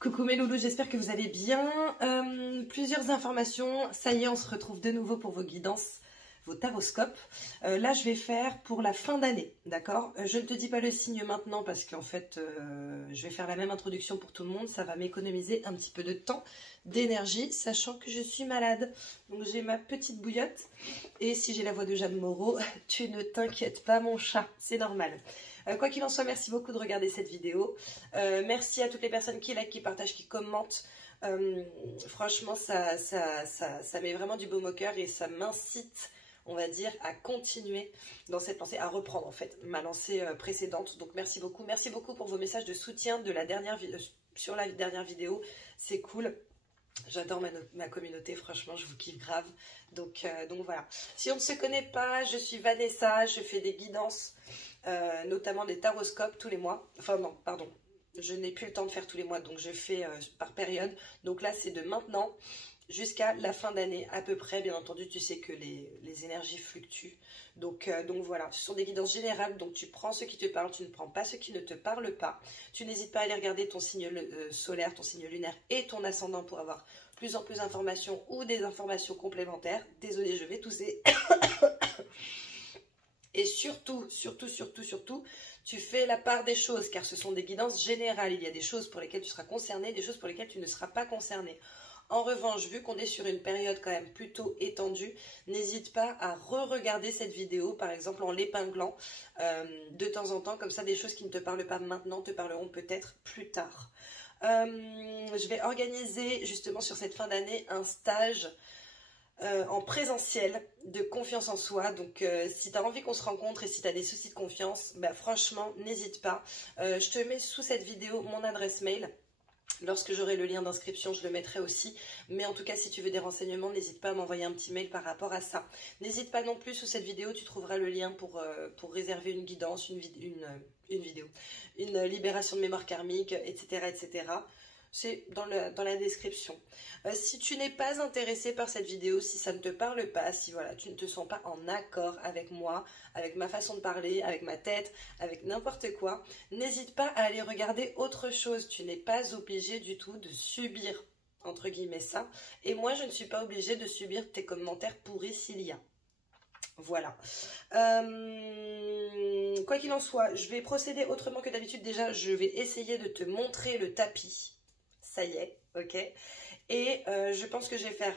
Coucou mes loulous, j'espère que vous allez bien. Plusieurs informations, ça y est, on se retrouve de nouveau pour vos guidances, vos taroscopes. Là, je vais faire pour la fin d'année, d'accord? Je ne te dis pas le signe maintenant parce qu'en fait, je vais faire la même introduction pour tout le monde. Ça va m'économiser un petit peu de temps, d'énergie, sachant que je suis malade. Donc j'ai ma petite bouillotte. Et si j'ai la voix de Jeanne Moreau, tu ne t'inquiètes pas mon chat, c'est normal. Quoi qu'il en soit, merci beaucoup de regarder cette vidéo. Merci à toutes les personnes qui likent, qui partagent, qui commentent. Franchement, ça met vraiment du baume au cœur et ça m'incite, on va dire, à continuer dans cette lancée, à reprendre en fait ma lancée précédente. Donc merci beaucoup. Merci beaucoup pour vos messages de soutien de la dernière sur la dernière vidéo. C'est cool. J'adore ma communauté, franchement, je vous kiffe grave. Donc voilà. Si on ne se connaît pas, je suis Vanessa, je fais des guidances, notamment des taroscopes tous les mois. Enfin non, pardon, je n'ai plus le temps de faire tous les mois, donc je fais par période. Donc là, c'est de maintenant jusqu'à la fin d'année à peu près. Bien entendu, tu sais que les énergies fluctuent. Donc voilà, ce sont des guidances générales. Donc tu prends ce qui te parle, tu ne prends pas ce qui ne te parle pas. Tu n'hésites pas à aller regarder ton signe solaire, ton signe lunaire et ton ascendant pour avoir plus en plus d'informations ou des informations complémentaires. Désolée, je vais tousser. Et surtout, tu fais la part des choses, car ce sont des guidances générales. Il y a des choses pour lesquelles tu seras concerné, des choses pour lesquelles tu ne seras pas concerné. En revanche, vu qu'on est sur une période quand même plutôt étendue, n'hésite pas à re-regarder cette vidéo, par exemple en l'épinglant de temps en temps, comme ça des choses qui ne te parlent pas maintenant te parleront peut-être plus tard. Je vais organiser justement sur cette fin d'année un stage en présentiel de confiance en soi. Donc si tu as envie qu'on se rencontre et si tu as des soucis de confiance, bah, franchement n'hésite pas. Je te mets sous cette vidéo mon adresse mail. Lorsque j'aurai le lien d'inscription, je le mettrai aussi. Mais en tout cas, si tu veux des renseignements, n'hésite pas à m'envoyer un petit mail par rapport à ça. N'hésite pas non plus, sous cette vidéo, tu trouveras le lien pour réserver une guidance, une libération de mémoire karmique, etc. etc. C'est dans la description. Si tu n'es pas intéressé par cette vidéo, si ça ne te parle pas, si voilà, tu ne te sens pas en accord avec moi, avec ma façon de parler, avec ma tête, avec n'importe quoi, n'hésite pas à aller regarder autre chose. Tu n'es pas obligé du tout de subir, entre guillemets, ça. Et moi, je ne suis pas obligée de subir tes commentaires pourris s'il y a. Voilà. Quoi qu'il en soit, je vais procéder autrement que d'habitude. Déjà, je vais essayer de te montrer le tapis. Ça y est, ok. Et je pense que je vais faire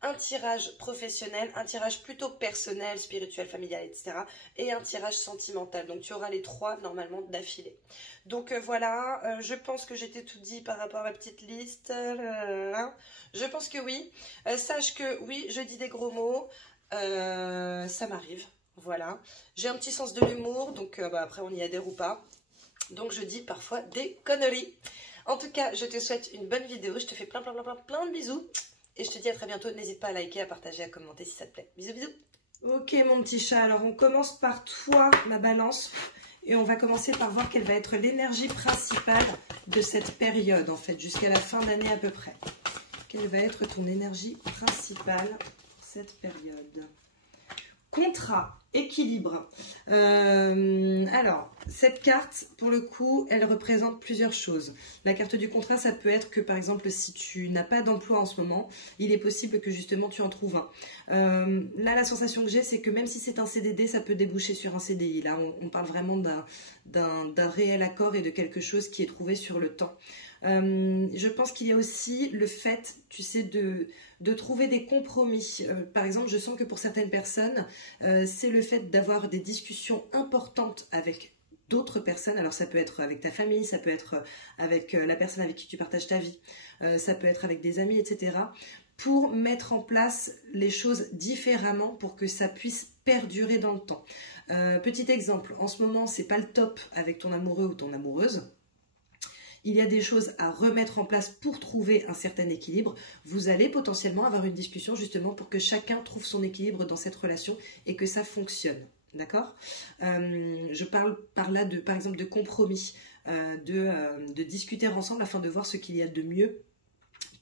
un tirage professionnel, un tirage plutôt personnel, spirituel, familial, etc. Et un tirage sentimental. Donc tu auras les trois normalement d'affilée. Donc voilà, je pense que j'étais tout dit par rapport à ma petite liste. Je pense que oui. Sache que oui, je dis des gros mots. Ça m'arrive. Voilà. J'ai un petit sens de l'humour. Donc après on y adhère ou pas. Donc je dis parfois des conneries. En tout cas, je te souhaite une bonne vidéo. Je te fais plein de bisous. Et je te dis à très bientôt. N'hésite pas à liker, à partager, à commenter si ça te plaît. Bisous, bisous. Ok, mon petit chat. Alors, on commence par toi, ma balance. Et on va commencer par voir quelle va être l'énergie principale de cette période, en fait, jusqu'à la fin d'année à peu près. Quelle va être ton énergie principale pour cette période? Contrat, équilibre. Alors, cette carte, pour le coup, elle représente plusieurs choses. La carte du contrat, ça peut être que, par exemple, si tu n'as pas d'emploi en ce moment, il est possible que, justement, tu en trouves un. Là, la sensation que j'ai, c'est que même si c'est un CDD, ça peut déboucher sur un CDI. Là, on parle vraiment d'un réel accord et de quelque chose qui est trouvé sur le temps. Je pense qu'il y a aussi le fait, tu sais, de trouver des compromis. Par exemple, je sens que pour certaines personnes, c'est le fait d'avoir des discussions importantes avec d'autres personnes. Alors ça peut être avec ta famille, ça peut être avec la personne avec qui tu partages ta vie, ça peut être avec des amis, etc. Pour mettre en place les choses différemment pour que ça puisse perdurer dans le temps. Petit exemple, en ce moment, c'est pas le top avec ton amoureux ou ton amoureuse. Il y a des choses à remettre en place pour trouver un certain équilibre. Vous allez potentiellement avoir une discussion justement pour que chacun trouve son équilibre dans cette relation et que ça fonctionne. D'accord? Je parle par là, par exemple, de compromis, de discuter ensemble afin de voir ce qu'il y a de mieux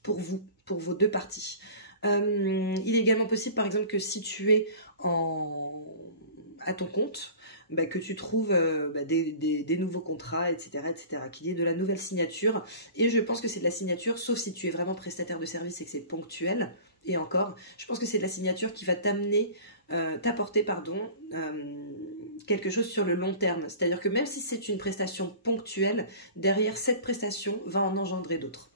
pour vous, pour vos deux parties. Il est également possible, par exemple, que si tu es à ton compte, que tu trouves des nouveaux contrats, etc., etc., qu'il y ait de la nouvelle signature. Et je pense que c'est de la signature, sauf si tu es vraiment prestataire de service et que c'est ponctuel. Et encore, je pense que c'est de la signature qui va t'apporter quelque chose sur le long terme. C'est-à-dire que même si c'est une prestation ponctuelle, derrière cette prestation va en engendrer d'autres.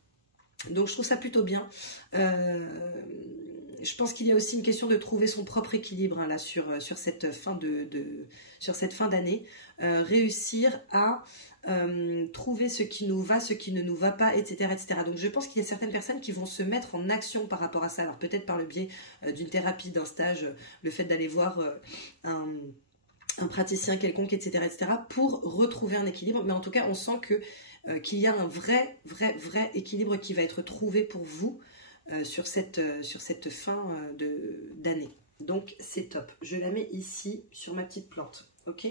Donc je trouve ça plutôt bien. Je pense qu'il y a aussi une question de trouver son propre équilibre hein, là sur cette fin d'année. Réussir à trouver ce qui nous va, ce qui ne nous va pas, etc., etc. Donc je pense qu'il y a certaines personnes qui vont se mettre en action par rapport à ça. Alors peut-être par le biais d'une thérapie, d'un stage, le fait d'aller voir un praticien quelconque, etc., etc., pour retrouver un équilibre. Mais en tout cas, on sent qu'il y a un vrai équilibre qui va être trouvé pour vous sur cette fin d'année. Donc c'est top. Je la mets ici sur ma petite plante. Ok.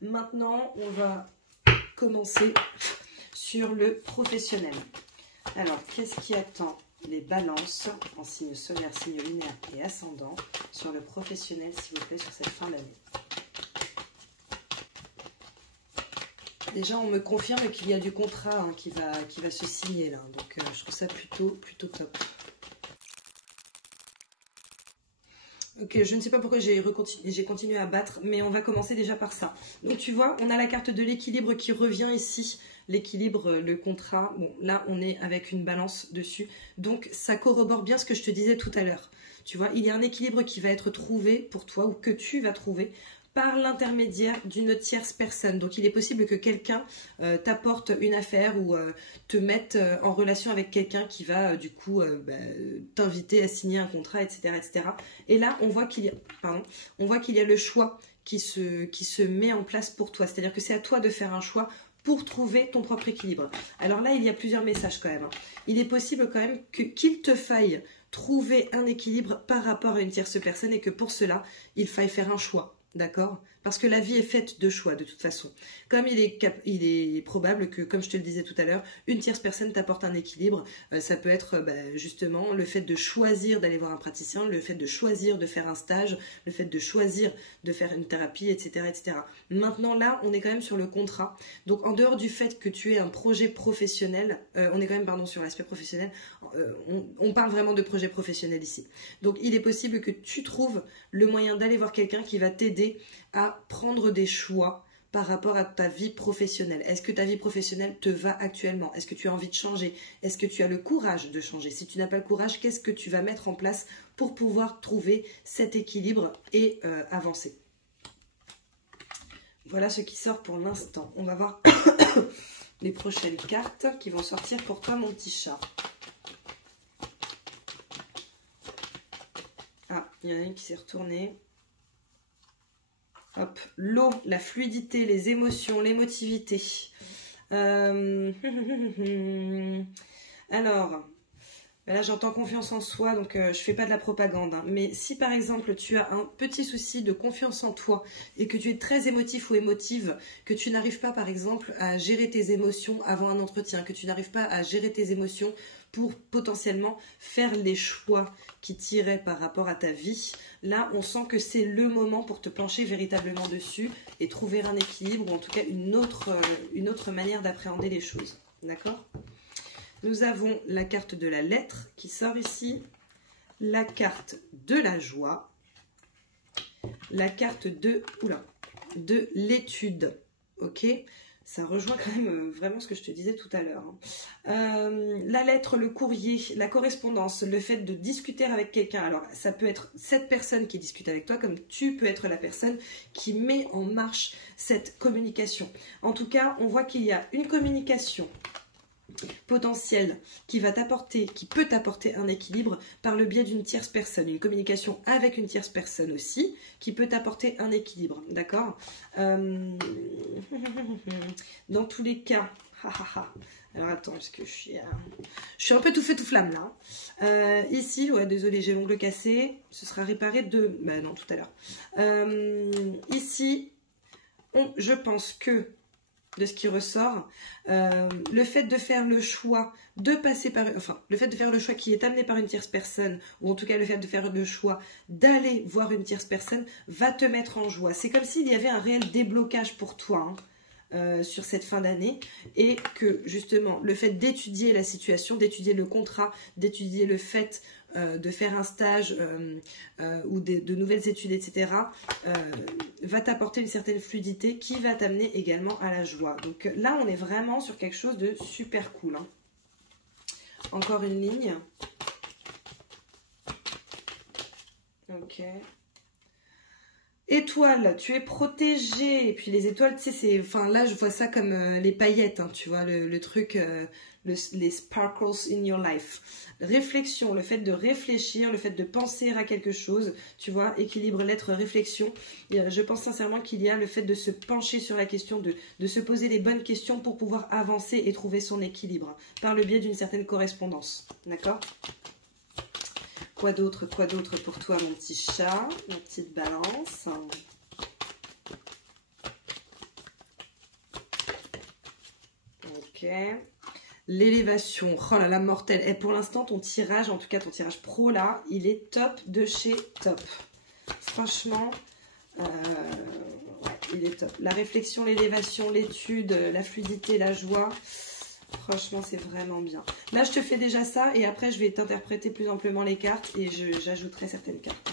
Maintenant, on va commencer sur le professionnel. Alors, qu'est-ce qui attend les balances en signe solaire, signe lunaire et ascendant sur le professionnel, s'il vous plaît, sur cette fin d'année? Déjà, on me confirme qu'il y a du contrat hein, qui va se signer là. Donc, je trouve ça plutôt top. Ok, je ne sais pas pourquoi j'ai continué à battre, mais on va commencer déjà par ça. Donc, tu vois, on a la carte de l'équilibre qui revient ici. L'équilibre, le contrat. Bon, là, on est avec une balance dessus. Donc, ça corrobore bien ce que je te disais tout à l'heure. Tu vois, il y a un équilibre qui va être trouvé pour toi ou que tu vas trouver par l'intermédiaire d'une tierce personne. Donc il est possible que quelqu'un t'apporte une affaire ou te mette en relation avec quelqu'un qui va du coup t'inviter à signer un contrat, etc., etc. Et là, on voit qu'il y a le choix qui se met en place pour toi. C'est-à-dire que c'est à toi de faire un choix pour trouver ton propre équilibre. Alors là, il y a plusieurs messages quand même. Il est possible quand même qu'il te faille trouver un équilibre par rapport à une tierce personne et que pour cela, il faille faire un choix. D'accord? Parce que la vie est faite de choix de toute façon. Comme il est probable que, comme je te le disais tout à l'heure, une tierce personne t'apporte un équilibre. Ça peut être justement le fait de choisir d'aller voir un praticien, le fait de choisir de faire un stage, le fait de choisir de faire une thérapie, etc., etc. Maintenant là, on est quand même sur le contrat. Donc en dehors du fait que tu aies un projet professionnel, on est quand même sur l'aspect professionnel, on parle vraiment de projet professionnel ici. Donc il est possible que tu trouves le moyen d'aller voir quelqu'un qui va t'aider à prendre des choix par rapport à ta vie professionnelle. Est-ce que ta vie professionnelle te va actuellement? Est-ce que tu as envie de changer? Est-ce que tu as le courage de changer? Si tu n'as pas le courage, qu'est-ce que tu vas mettre en place pour pouvoir trouver cet équilibre et avancer? Voilà ce qui sort pour l'instant. On va voir les prochaines cartes qui vont sortir pour toi, mon petit chat. Ah, il y en a une qui s'est retournée. Hop, l'eau, la fluidité, les émotions, l'émotivité. Alors, là j'entends confiance en soi, donc je fais pas de la propagande. Hein, mais si par exemple tu as un petit souci de confiance en toi et que tu es très émotif ou émotive, que tu n'arrives pas par exemple à gérer tes émotions avant un entretien, que tu n'arrives pas à gérer tes émotions pour potentiellement faire les choix qui t'iraient par rapport à ta vie, là on sent que c'est le moment pour te pencher véritablement dessus et trouver un équilibre ou en tout cas une autre manière d'appréhender les choses. D'accord ? Nous avons la carte de la lettre qui sort ici, la carte de la joie, la carte de l'étude. Ok ? Ça rejoint quand même vraiment ce que je te disais tout à l'heure. La lettre, le courrier, la correspondance, le fait de discuter avec quelqu'un. Alors, ça peut être cette personne qui discute avec toi, comme tu peux être la personne qui met en marche cette communication. En tout cas, on voit qu'il y a une communication potentiel qui peut t'apporter un équilibre par le biais d'une tierce personne, une communication avec une tierce personne aussi qui peut t'apporter un équilibre, d'accord? Dans tous les cas, alors attends, parce que je suis un peu tout feu tout flamme là. Ici, ouais, désolé, j'ai l'ongle cassé, ce sera réparé non, tout à l'heure. Ici, je pense que de ce qui ressort. Le fait de faire le choix de passer par... Enfin, le fait de faire le choix qui est amené par une tierce personne, ou en tout cas le fait de faire le choix d'aller voir une tierce personne, va te mettre en joie. C'est comme s'il y avait un réel déblocage pour toi, hein, sur cette fin d'année, et que justement le fait d'étudier la situation, d'étudier le contrat, d'étudier le fait de faire un stage ou de nouvelles études, etc., va t'apporter une certaine fluidité qui va t'amener également à la joie. Donc là, on est vraiment sur quelque chose de super cool, hein. Encore une ligne. Ok. Étoile, tu es protégé. Et puis les étoiles, tu sais, c'est... Enfin, là, je vois ça comme les paillettes, hein, tu vois, le truc... les sparkles in your life. Réflexion, le fait de réfléchir, le fait de penser à quelque chose, tu vois, équilibre, lettre, réflexion. Et, je pense sincèrement qu'il y a le fait de se pencher sur la question, de se poser les bonnes questions pour pouvoir avancer et trouver son équilibre, par le biais d'une certaine correspondance. D'accord ? Quoi d'autre pour toi, mon petit chat, ma petite balance? Ok. L'élévation, oh là là, mortel. Et pour l'instant, ton tirage, en tout cas ton tirage pro là, il est top de chez top. Franchement, ouais, il est top. La réflexion, l'élévation, l'étude, la fluidité, la joie, franchement, c'est vraiment bien. Là, je te fais déjà ça et après, je vais t'interpréter plus amplement les cartes et j'ajouterai certaines cartes.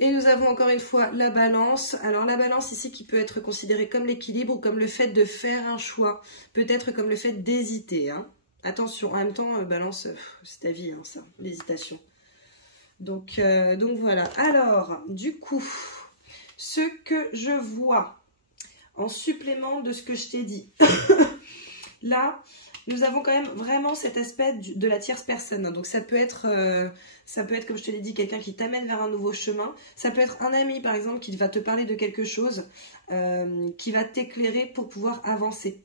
Et nous avons encore une fois la balance. Alors la balance ici qui peut être considérée comme l'équilibre ou comme le fait de faire un choix. Peut-être comme le fait d'hésiter, hein. Attention, en même temps, balance, c'est ta vie, hein, ça, l'hésitation. Donc voilà. Alors, du coup, ce que je vois en supplément de ce que je t'ai dit, là... Nous avons quand même vraiment cet aspect de la tierce personne. Donc ça peut être comme je te l'ai dit, quelqu'un qui t'amène vers un nouveau chemin. Ça peut être un ami, par exemple, qui va te parler de quelque chose, qui va t'éclairer pour pouvoir avancer.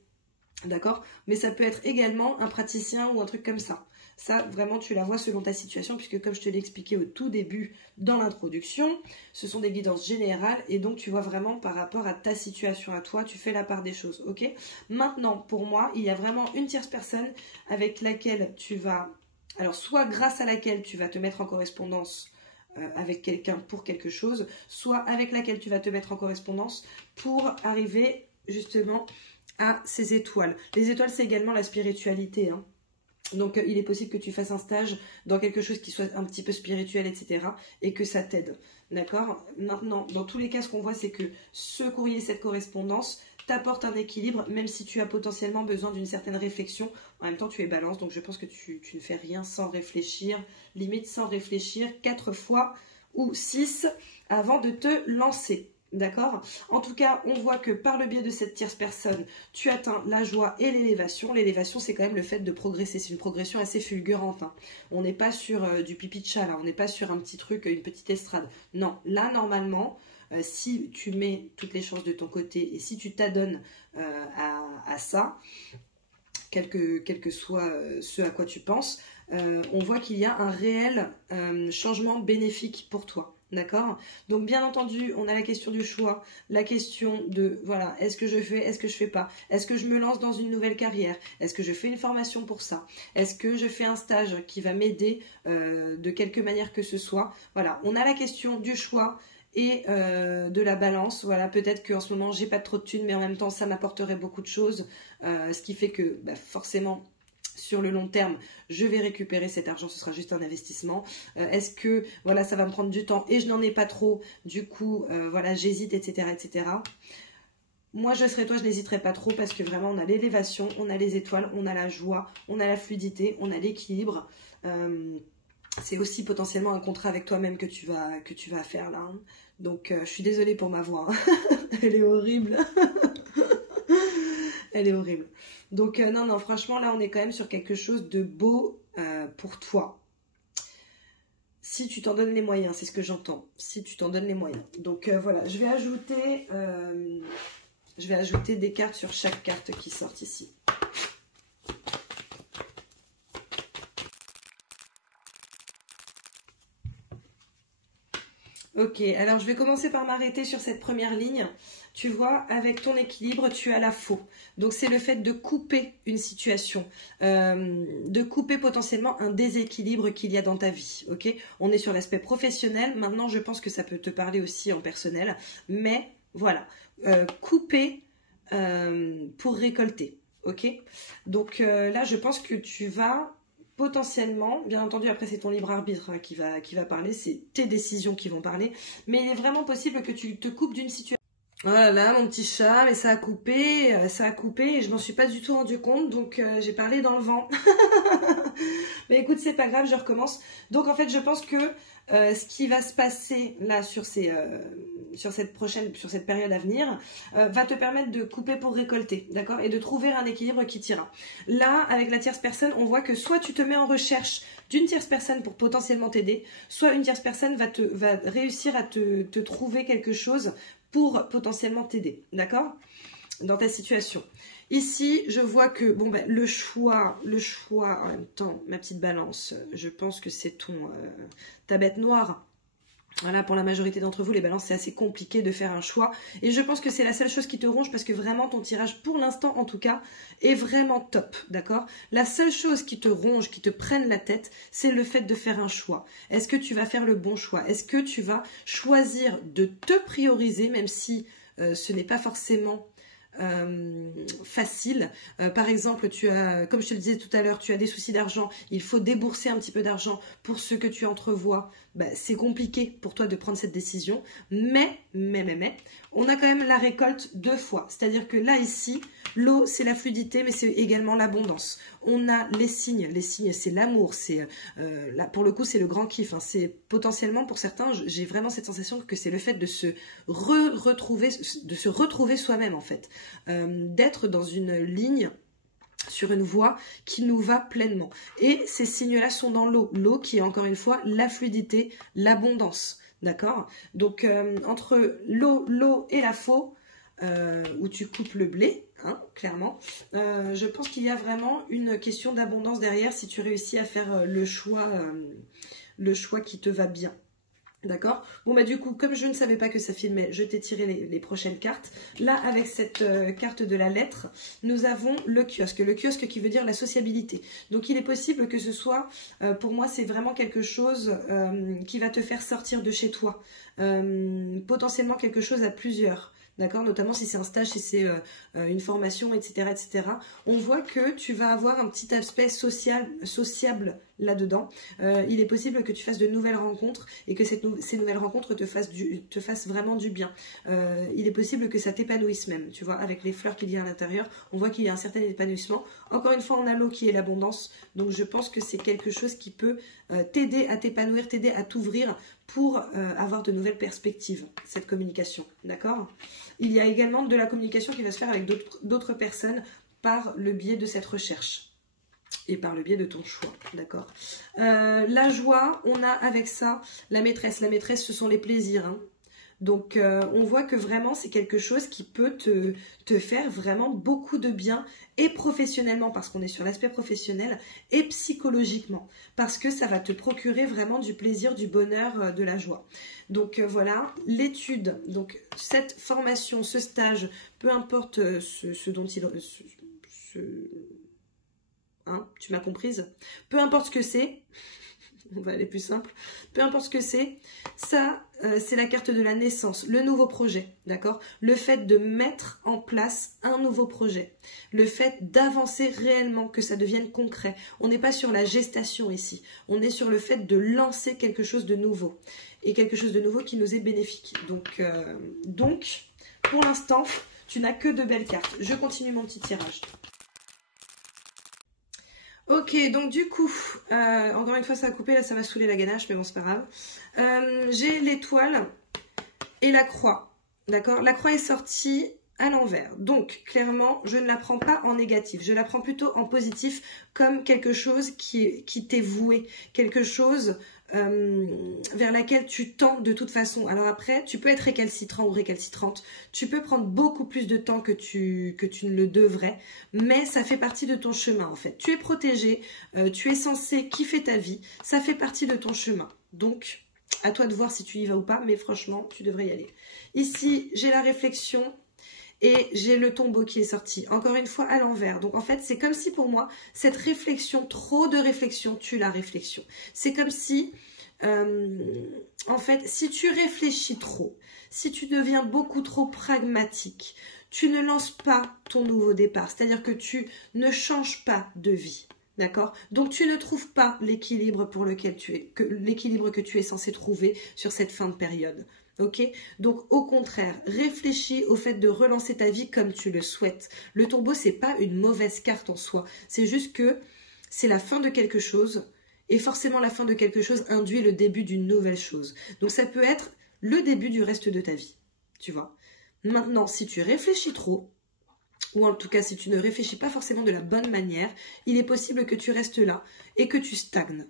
D'accord? Mais ça peut être également un praticien ou un truc comme ça. Ça, vraiment, tu la vois selon ta situation, puisque comme je te l'ai expliqué au tout début dans l'introduction, ce sont des guidances générales, et donc tu vois vraiment par rapport à ta situation à toi, tu fais la part des choses, ok? Maintenant, pour moi, il y a vraiment une tierce personne avec laquelle tu vas... Alors, soit grâce à laquelle tu vas te mettre en correspondance avec quelqu'un pour quelque chose, soit avec laquelle tu vas te mettre en correspondance pour arriver justement à ces étoiles. Les étoiles, c'est également la spiritualité, hein. Donc, il est possible que tu fasses un stage dans quelque chose qui soit un petit peu spirituel, etc. et que ça t'aide. D'accord? Maintenant, dans tous les cas, ce qu'on voit, c'est que ce courrier, cette correspondance, t'apporte un équilibre, même si tu as potentiellement besoin d'une certaine réflexion. En même temps, tu es balance, donc je pense que tu ne fais rien sans réfléchir. Limite, sans réfléchir 4 fois ou 6 avant de te lancer. D'accord? En tout cas, on voit que par le biais de cette tierce personne, tu atteins la joie et l'élévation. L'élévation, c'est quand même le fait de progresser. C'est une progression assez fulgurante, hein. On n'est pas sur du pipi de chat, là. On n'est pas sur un petit truc, une petite estrade. Non, là, normalement, si tu mets toutes les chances de ton côté et si tu t'adonnes à ça, quel que soit ce à quoi tu penses, on voit qu'il y a un réel changement bénéfique pour toi. D'accord? Donc bien entendu, on a la question du choix, la question de, voilà, est-ce que je fais, est-ce que je fais pas? Est-ce que je me lance dans une nouvelle carrière? Est-ce que je fais une formation pour ça? Est-ce que je fais un stage qui va m'aider de quelque manière que ce soit? Voilà, on a la question du choix et de la balance. Voilà, peut-être qu'en ce moment, j'ai pas trop de thunes, mais en même temps, ça m'apporterait beaucoup de choses, ce qui fait que forcément... Sur le long terme, je vais récupérer cet argent, ce sera juste un investissement. Est-ce que, voilà, ça va me prendre du temps et je n'en ai pas trop, du coup, voilà, j'hésite, etc., etc. Moi, je serais toi, je n'hésiterais pas trop parce que vraiment, on a l'élévation, on a les étoiles, on a la joie, on a la fluidité, on a l'équilibre. C'est aussi potentiellement un contrat avec toi-même que tu vas faire là, hein. Donc, je suis désolée pour ma voix, hein. Elle est horrible. Elle est horrible. Donc, non, franchement, là, on est quand même sur quelque chose de beau pour toi. Si tu t'en donnes les moyens, c'est ce que j'entends. Si tu t'en donnes les moyens. Donc, voilà, je vais ajouter des cartes sur chaque carte qui sort ici. Ok, alors je vais commencer par m'arrêter sur cette première ligne. Tu vois, avec ton équilibre, tu as la faux. Donc c'est le fait de couper une situation, de couper potentiellement un déséquilibre qu'il y a dans ta vie. Ok, on est sur l'aspect professionnel. Maintenant, je pense que ça peut te parler aussi en personnel. Mais voilà, couper pour récolter. Ok, donc là, je pense que tu vas potentiellement, bien entendu, après c'est ton libre arbitre hein, qui va parler, c'est tes décisions qui vont parler, mais il est vraiment possible que tu te coupes d'une situation. Voilà, mon petit chat, mais ça a coupé et je m'en suis pas du tout rendu compte, donc j'ai parlé dans le vent. Mais écoute, c'est pas grave, je recommence. Donc en fait, je pense que ce qui va se passer là sur cette période à venir va te permettre de couper pour récolter, d'accord, et de trouver un équilibre qui t'ira. Là, avec la tierce personne, on voit que soit tu te mets en recherche d'une tierce personne pour potentiellement t'aider, soit une tierce personne va réussir à te trouver quelque chose pour potentiellement t'aider, d'accord, dans ta situation. Ici, je vois que bon, ben, le choix, en même temps, ma petite balance, je pense que c'est ta bête noire. Voilà, pour la majorité d'entre vous, les balances, c'est assez compliqué de faire un choix. Et je pense que c'est la seule chose qui te ronge parce que vraiment, ton tirage, pour l'instant en tout cas, est vraiment top, d'accord? La seule chose qui te ronge, qui te prenne la tête, c'est le fait de faire un choix. Est-ce que tu vas faire le bon choix? Est-ce que tu vas choisir de te prioriser, même si ce n'est pas forcément facile. Par exemple, comme je te le disais tout à l'heure, tu as des soucis d'argent, il faut débourser un petit peu d'argent pour ce que tu entrevois. Bah, c'est compliqué pour toi de prendre cette décision, mais, on a quand même la récolte 2 fois. C'est-à-dire que là, ici, l'eau, c'est la fluidité, mais c'est également l'abondance. On a les signes c'est l'amour, là, pour le coup, c'est le grand kiff. Hein. C'est potentiellement, pour certains, j'ai vraiment cette sensation que c'est le fait de se retrouver soi-même, en fait. D'être dans une ligne, sur une voie qui nous va pleinement. Et ces signes-là sont dans l'eau. L'eau qui est encore une fois la fluidité, l'abondance. D'accord? Donc, entre l'eau et la faux, où tu coupes le blé, hein, clairement, je pense qu'il y a vraiment une question d'abondance derrière si tu réussis à faire le choix qui te va bien. D'accord? Bon bah du coup, comme je ne savais pas que ça filmait, je t'ai tiré les prochaines cartes. Là, avec cette carte de la lettre, nous avons le kiosque. Le kiosque qui veut dire la sociabilité. Donc il est possible que ce soit, pour moi, c'est vraiment quelque chose qui va te faire sortir de chez toi. Potentiellement quelque chose à plusieurs. D'accord, notamment si c'est un stage, si c'est une formation, etc., etc. On voit que tu vas avoir un petit aspect sociable là-dedans. Il est possible que tu fasses de nouvelles rencontres et que ces nouvelles rencontres te fassent vraiment du bien. Il est possible que ça t'épanouisse même, tu vois, avec les fleurs qu'il y a à l'intérieur, on voit qu'il y a un certain épanouissement. Encore une fois, on a l'eau qui est l'abondance, donc je pense que c'est quelque chose qui peut t'aider à t'épanouir, t'aider à t'ouvrir pour avoir de nouvelles perspectives, cette communication, d'accord? Il y a également de la communication qui va se faire avec d'autres personnes par le biais de cette recherche et par le biais de ton choix, d'accord? La joie, on a avec ça la maîtresse. La maîtresse, ce sont les plaisirs, hein. Donc, on voit que vraiment, c'est quelque chose qui peut te faire vraiment beaucoup de bien, et professionnellement, parce qu'on est sur l'aspect professionnel, et psychologiquement, parce que ça va te procurer vraiment du plaisir, du bonheur, de la joie. Donc, voilà, l'étude, donc cette formation, ce stage, peu importe ce dont il... Hein, tu m'as comprise? Peu importe ce que c'est... On va aller plus simple. Peu importe ce que c'est, ça, c'est la carte de la naissance, le nouveau projet, d'accord? Le fait de mettre en place un nouveau projet, le fait d'avancer réellement, que ça devienne concret. On n'est pas sur la gestation ici, on est sur le fait de lancer quelque chose de nouveau, et quelque chose de nouveau qui nous est bénéfique. Donc pour l'instant, tu n'as que de belles cartes. Je continue mon petit tirage. Ok, donc du coup, encore une fois ça a coupé, là ça m'a saoulé la ganache, mais bon c'est pas grave. J'ai l'étoile et la croix, d'accord? La croix est sortie à l'envers, donc clairement je ne la prends pas en négatif, je la prends plutôt en positif, comme quelque chose qui t'est voué, quelque chose vers laquelle tu tends de toute façon. Alors après, tu peux être récalcitrant ou récalcitrante, tu peux prendre beaucoup plus de temps que tu ne le devrais, mais ça fait partie de ton chemin en fait. Tu es protégé, tu es censé kiffer ta vie, ça fait partie de ton chemin. Donc À toi de voir si tu y vas ou pas, mais franchement, tu devrais y aller. Ici, j'ai la réflexion et j'ai le tombeau qui est sorti. Encore une fois, à l'envers. Donc, en fait, c'est comme si pour moi, cette réflexion, trop de réflexion, tue la réflexion. C'est comme si, en fait, si tu réfléchis trop, si tu deviens beaucoup trop pragmatique, tu ne lances pas ton nouveau départ. C'est-à-dire que tu ne changes pas de vie. D'accord? Donc tu ne trouves pas l'équilibre pour lequel l'équilibre que tu es censé trouver sur cette fin de période. Ok? Donc au contraire, réfléchis au fait de relancer ta vie comme tu le souhaites. Le tombeau, c'est pas une mauvaise carte en soi. C'est juste que c'est la fin de quelque chose et forcément la fin de quelque chose induit le début d'une nouvelle chose. Donc ça peut être le début du reste de ta vie. Tu vois? Maintenant, si tu réfléchis trop, ou en tout cas si tu ne réfléchis pas forcément de la bonne manière, il est possible que tu restes là et que tu stagnes.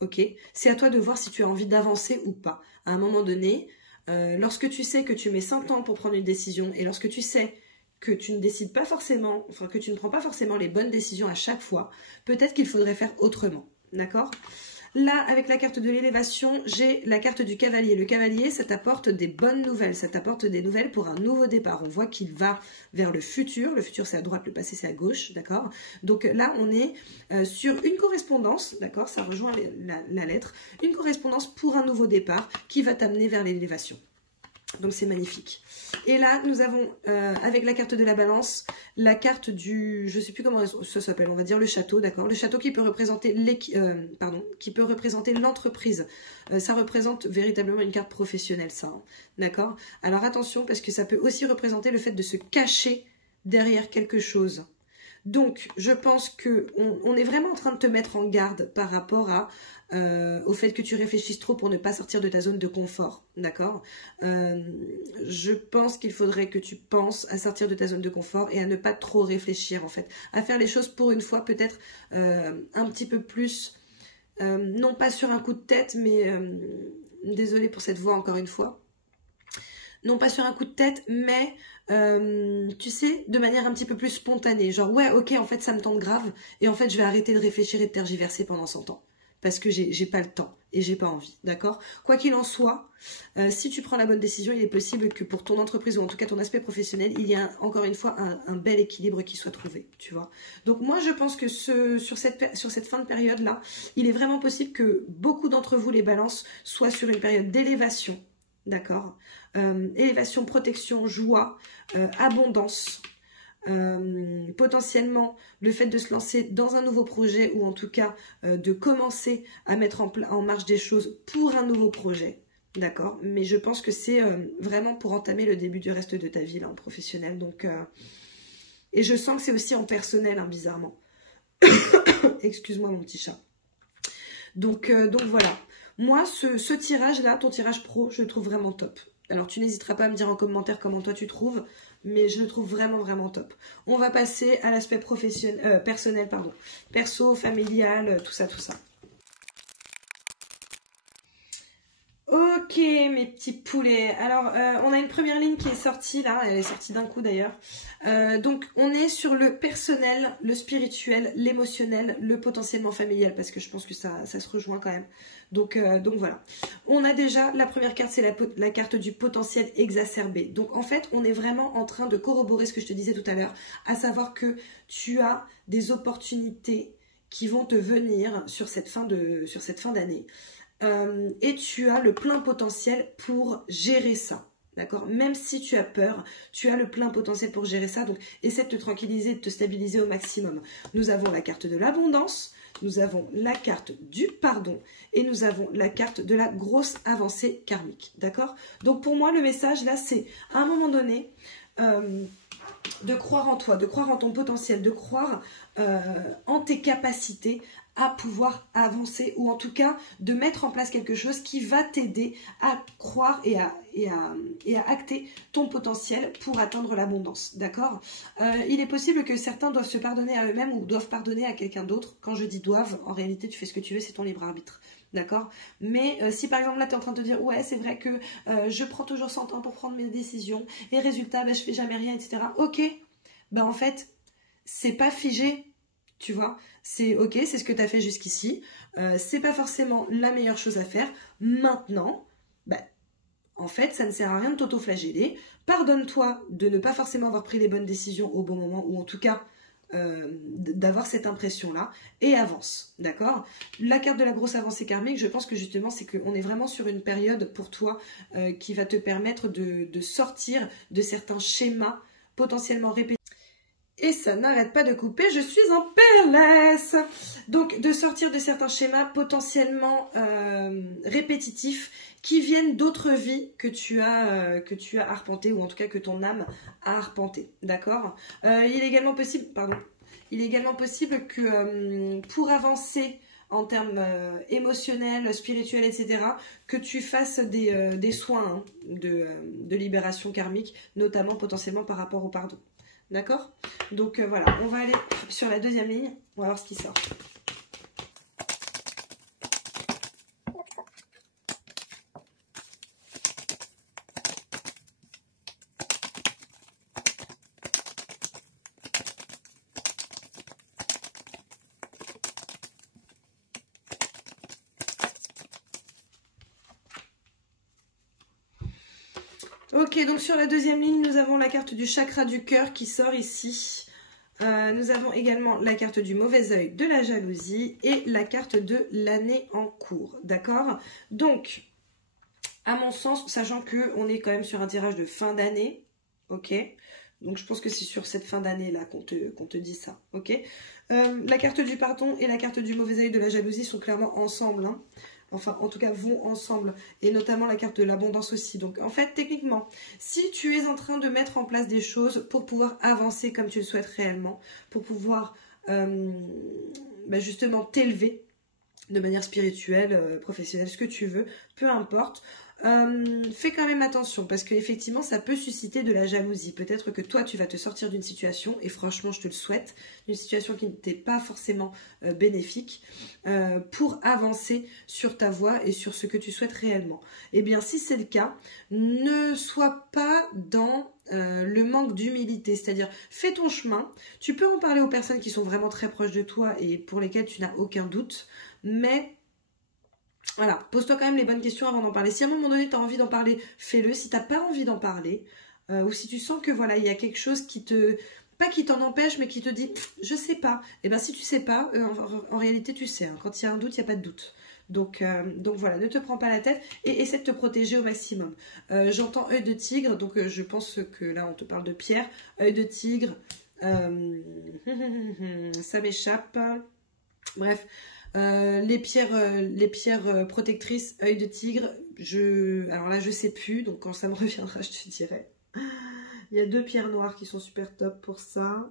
Ok? C'est à toi de voir si tu as envie d'avancer ou pas. À un moment donné, lorsque tu sais que tu mets 100 ans pour prendre une décision et lorsque tu sais que tu ne décides pas forcément, enfin que tu ne prends pas forcément les bonnes décisions à chaque fois, peut-être qu'il faudrait faire autrement. D'accord? Là, avec la carte de l'élévation, j'ai la carte du cavalier. Le cavalier, ça t'apporte des bonnes nouvelles, ça t'apporte des nouvelles pour un nouveau départ. On voit qu'il va vers le futur. Le futur, c'est à droite, le passé, c'est à gauche, d'accord? Donc là, on est sur une correspondance, d'accord? Ça rejoint la lettre. Une correspondance pour un nouveau départ qui va t'amener vers l'élévation. Donc c'est magnifique. Et là, nous avons, avec la carte de la balance, la carte du, je ne sais plus comment ça s'appelle, on va dire le château, d'accord? Le château qui peut représenter l'entreprise. Ça représente véritablement une carte professionnelle, ça, hein, d'accord? Alors attention, parce que ça peut aussi représenter le fait de se cacher derrière quelque chose. Donc, je pense qu'on est vraiment en train de te mettre en garde par rapport au fait que tu réfléchisses trop pour ne pas sortir de ta zone de confort, d'accord? Je pense qu'il faudrait que tu penses à sortir de ta zone de confort et à ne pas trop réfléchir, en fait. À faire les choses pour une fois, peut-être un petit peu plus, non pas sur un coup de tête, mais, désolée pour cette voix encore une fois, non pas sur un coup de tête, mais tu sais, de manière un petit peu plus spontanée. Genre, ouais, ok, en fait, ça me tente grave. Et en fait, je vais arrêter de réfléchir et de tergiverser pendant 100 ans. Parce que j'ai pas le temps et j'ai pas envie, d'accord? Quoi qu'il en soit, si tu prends la bonne décision, il est possible que pour ton entreprise ou en tout cas ton aspect professionnel, il y a encore une fois un bel équilibre qui soit trouvé, tu vois? Donc moi, je pense que sur cette fin de période-là, il est vraiment possible que beaucoup d'entre vous, les balances, soient sur une période d'élévation. D'accord, élévation, protection, joie, abondance, potentiellement le fait de se lancer dans un nouveau projet ou en tout cas de commencer à mettre en marche des choses pour un nouveau projet. D'accord, mais je pense que c'est vraiment pour entamer le début du reste de ta vie là, en professionnel. Donc, et je sens que c'est aussi en personnel, hein, bizarrement. Excuse-moi mon petit chat. Donc voilà. Moi, ce tirage-là, ton tirage pro, je le trouve vraiment top. Alors, tu n'hésiteras pas à me dire en commentaire comment toi tu trouves, mais je le trouve vraiment, vraiment top. On va passer à l'aspect personnel, pardon. Perso, familial, tout ça, tout ça. Ok, mes petits poulets. Alors, on a une première ligne qui est sortie là. Elle est sortie d'un coup d'ailleurs. Donc, on est sur le personnel, le spirituel, l'émotionnel, le potentiellement familial. Parce que je pense que ça se rejoint quand même. Donc voilà. On a déjà, la première carte, c'est la carte du potentiel exacerbé. Donc, en fait, on est vraiment en train de corroborer ce que je te disais tout à l'heure. À savoir que tu as des opportunités qui vont te venir sur cette fin d'année. Et tu as le plein potentiel pour gérer ça, d'accord? Même si tu as peur, tu as le plein potentiel pour gérer ça, donc essaie de te tranquilliser, de te stabiliser au maximum. Nous avons la carte de l'abondance, nous avons la carte du pardon et nous avons la carte de la grosse avancée karmique, d'accord? Donc pour moi, le message là, c'est à un moment donné, de croire en toi, de croire en ton potentiel, de croire en tes capacités à pouvoir avancer ou en tout cas de mettre en place quelque chose qui va t'aider à croire et à acter ton potentiel pour atteindre l'abondance, d'accord? Il est possible que certains doivent se pardonner à eux-mêmes ou doivent pardonner à quelqu'un d'autre. Quand je dis doivent, en réalité tu fais ce que tu veux, c'est ton libre arbitre. D'accord? Mais si par exemple là tu es en train de te dire ouais c'est vrai que je prends toujours 100 ans pour prendre mes décisions et résultat je fais jamais rien, etc. Ok, ben en fait c'est pas figé, tu vois, c'est ok, c'est ce que tu as fait jusqu'ici. c'est pas forcément la meilleure chose à faire. Maintenant, bah, en fait, ça ne sert à rien de t'auto-flageller. Pardonne-toi de ne pas forcément avoir pris les bonnes décisions au bon moment, ou en tout cas d'avoir cette impression-là, et avance, d'accord? La carte de la grosse avancée karmique, je pense que justement, c'est qu'on est vraiment sur une période pour toi qui va te permettre de sortir de certains schémas potentiellement répétés. Et ça n'arrête pas de couper, je suis en PLS. Donc, de sortir de certains schémas potentiellement répétitifs qui viennent d'autres vies que tu as arpentées, ou en tout cas que ton âme a arpentées, d'accord? Il est également possible, que pour avancer en termes émotionnels, spirituels, etc., que tu fasses des soins de libération karmique, notamment potentiellement par rapport au pardon. D'accord? Donc voilà, on va aller sur la deuxième ligne, on va voir ce qui sort. Ok, donc sur la deuxième ligne, nous avons la carte du chakra du cœur qui sort ici. Nous avons également la carte du mauvais œil, de la jalousie et la carte de l'année en cours. D'accord? Donc, à mon sens, sachant qu'on est quand même sur un tirage de fin d'année, ok? Donc je pense que c'est sur cette fin d'année-là qu'on te dit ça, ok? La carte du pardon et la carte du mauvais œil de la jalousie sont clairement ensemble, hein. Enfin, en tout cas, vont ensemble. Et notamment la carte de l'abondance aussi. Donc, en fait, techniquement, si tu es en train de mettre en place des choses pour pouvoir avancer comme tu le souhaites réellement, pour pouvoir justement t'élever de manière spirituelle, professionnelle, ce que tu veux, peu importe, fais quand même attention parce qu'effectivement ça peut susciter de la jalousie. Peut-être que toi tu vas te sortir d'une situation, et franchement je te le souhaite, d'une situation qui n'était pas forcément bénéfique, pour avancer sur ta voie et sur ce que tu souhaites réellement. Et bien si c'est le cas, ne sois pas dans le manque d'humilité, c'est-à-dire fais ton chemin, tu peux en parler aux personnes qui sont vraiment très proches de toi et pour lesquelles tu n'as aucun doute, mais voilà, pose-toi quand même les bonnes questions avant d'en parler. Si à un moment donné tu as envie d'en parler, fais-le. Si tu n'as pas envie d'en parler, ou si tu sens que voilà, il y a quelque chose qui te, pas qui t'en empêche, mais qui te dit je sais pas, et bien si tu sais pas, en réalité tu sais, hein. Quand il y a un doute, il n'y a pas de doute. Donc voilà, ne te prends pas la tête et essaie de te protéger au maximum. J'entends œil de tigre, donc je pense que là on te parle de pierre. Œil de tigre, ça m'échappe. Bref, les pierres protectrices, œil de tigre, alors là je sais plus, donc quand ça me reviendra je te dirai. Il y a 2 pierres noires qui sont super top pour ça.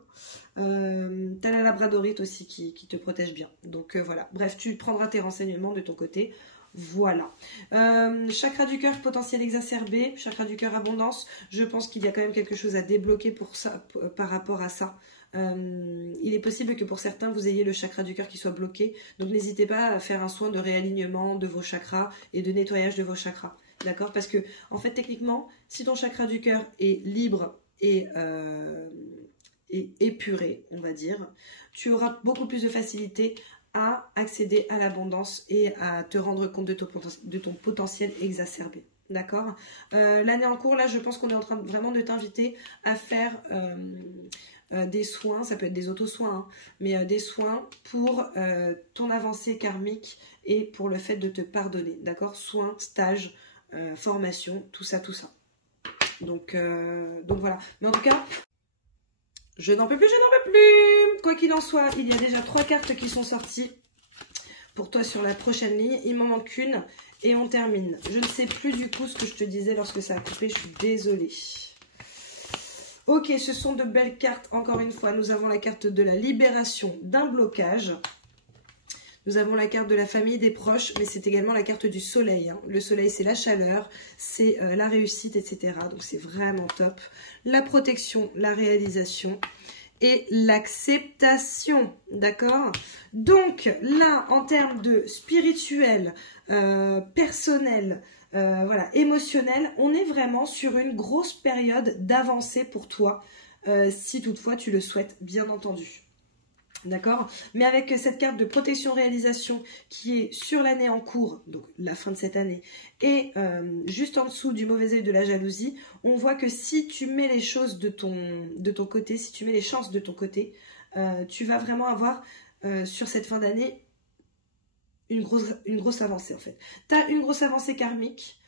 T'as la labradorite aussi qui te protège bien. Donc voilà, bref, tu prendras tes renseignements de ton côté. Voilà. Chakra du cœur potentiel exacerbé, chakra du cœur abondance. Je pense qu'il y a quand même quelque chose à débloquer pour ça, par rapport à ça. Il est possible que pour certains vous ayez le chakra du cœur qui soit bloqué, donc n'hésitez pas à faire un soin de réalignement de vos chakras et de nettoyage de vos chakras, d'accord? Parce que en fait techniquement si ton chakra du cœur est libre et épuré, on va dire, tu auras beaucoup plus de facilité à accéder à l'abondance et à te rendre compte de ton potentiel exacerbé. D'accord? L'année en cours, là, je pense qu'on est en train vraiment de t'inviter à faire des soins, ça peut être des auto-soins, hein, mais des soins pour ton avancée karmique et pour le fait de te pardonner. D'accord? Soins, stages, formation, tout ça, tout ça. Donc voilà. Mais en tout cas, je n'en peux plus, je n'en peux plus. Quoi qu'il en soit, il y a déjà 3 cartes qui sont sorties pour toi sur la prochaine ligne. Il m'en manque une et on termine. Je ne sais plus du coup ce que je te disais lorsque ça a coupé, je suis désolée. Ok, ce sont de belles cartes. Encore une fois, nous avons la carte de la libération d'un blocage. Nous avons la carte de la famille, des proches, mais c'est également la carte du soleil, hein. Le soleil, c'est la chaleur, c'est la réussite, etc. Donc, c'est vraiment top. La protection, la réalisation et l'acceptation, d'accord? Donc, là, en termes de spirituel, personnel, voilà, émotionnel, on est vraiment sur une grosse période d'avancée pour toi, si toutefois tu le souhaites, bien entendu. D'accord? Mais avec cette carte de protection réalisation qui est sur l'année en cours, donc la fin de cette année, et juste en dessous du mauvais œil de la jalousie, on voit que si tu mets les choses de ton côté, si tu mets les chances de ton côté, tu vas vraiment avoir sur cette fin d'année une grosse avancée en fait. Tu as une grosse avancée karmique